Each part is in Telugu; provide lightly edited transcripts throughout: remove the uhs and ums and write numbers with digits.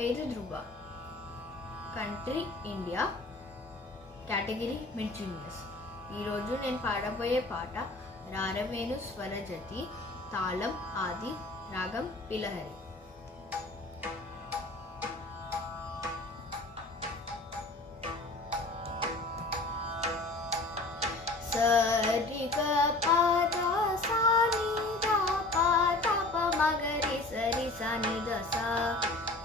పేరు Dhruva. Country India, category mid juniors. ఈరోజు నేను పాడబోయే పాట రారవేణు స్వరజతి, తాళం ఆది, రాగం పిలహరి. సరి గ పద సా ని ద ప ద ప మ గ రి స రి స ని ద స.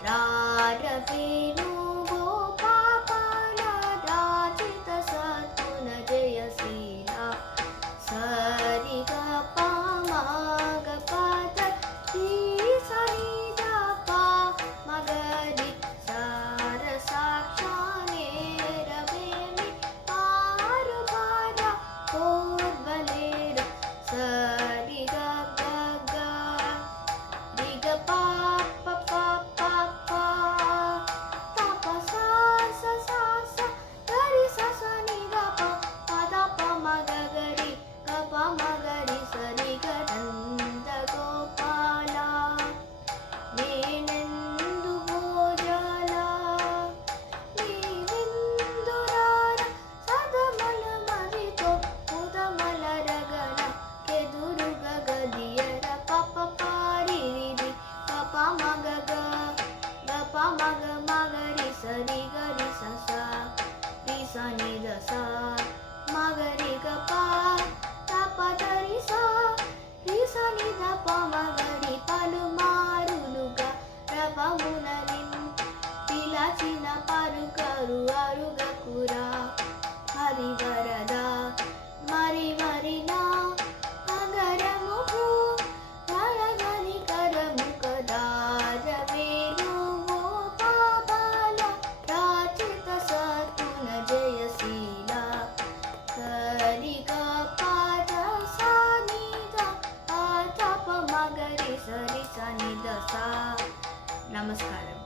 రారవేణు గోపాల రాజిత సద్గుణ జయశీల. సరి గ ప మ గ ప ద రి స ని ద ప మ గ రి స ర సాక్షానే రవేమి పారు పాద కోర్వలేర. సరి గ గ గ రి గ ప ప ప ప ప త ప స స స స గ రి స స ని ద ప ప ద ప మ గ గ రి గ ప మ గ రి స రి గ. నంద గోపాల నేనెందు భోజాల నీవెందురార సదమల మదితో ఉదమల రగన కెదురుగ గదియర. ప ప ప రి రి రి గ ప మ గ గ గ ప మ గ మ గ రి స రి గ రి స స రి స ని ద స మ గ రి గ ప ద ప ద రి స రి స ని ద ప మ గ రి. పలుమారులుగా రవమున పిలచిన పరుకరు అరుగకురా హరివరద. మరి మరి నా అగరము రగని కరము కదా. రవేణు గోపాల రాచిత సద్గుణ జయశీల. సరి గ ప ద సా ని ద ప ద ప మ గ రి స రి స ని ద స. నమస్కారం.